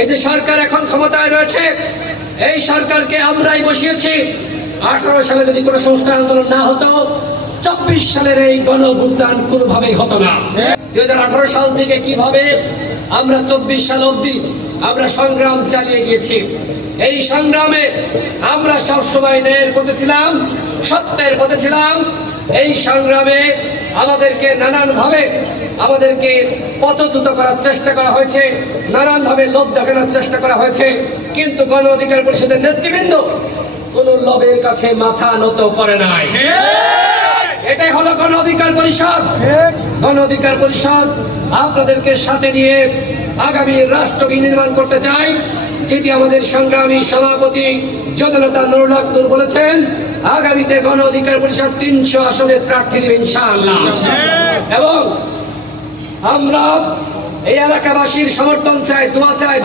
এই যে সরকার এখন ক্ষমতায় রয়েছে, এই সরকারকে আমরাই বসিয়েছি। 18 সালে যদি কোনো সংস্কার আন্দোলন না হতো, 24 সালের এই গণঅভ্যুত্থান কোনোভাবেই হতো না। 2018 সাল থেকে কিভাবে আমরা 24 সাল অবধি আমরা সংগ্রাম চালিয়ে গিয়েছি। এই সংগ্রামে আমরা সবসময় ন্যায়ের পথে ছিলাম, সত্যের পথে ছিলাম। এই সংগ্রামে আমাদেরকে নানানভাবে আমাদেরকে পথচ্যুত করার চেষ্টা করা হয়েছে, নানানভাবে লোভ দেখানোর চেষ্টা করা হয়েছে, কিন্তু গণ অধিকার পরিষদের নেতৃবৃন্দ কোন লোভের কাছে মাথা নত করে নাই। এটাই হলো গণ অধিকার পরিষদ। গণ অধিকার পরিষদ আপনাদেরকে সাথে নিয়ে আগামী রাষ্ট্রকে নির্মাণ করতে চাই, যেটি আমাদের সংগ্রামী সভাপতি জননেতা নুরুল হক নূর বলেছেন। আগামীতে গণ অধিকার পরিষদ 300 আসনের প্রার্থী দেবে ইনশাআল্লাহ, এবং আমরা এই এলাকাবাসীর সমর্থন চাই, দোয়া চাই।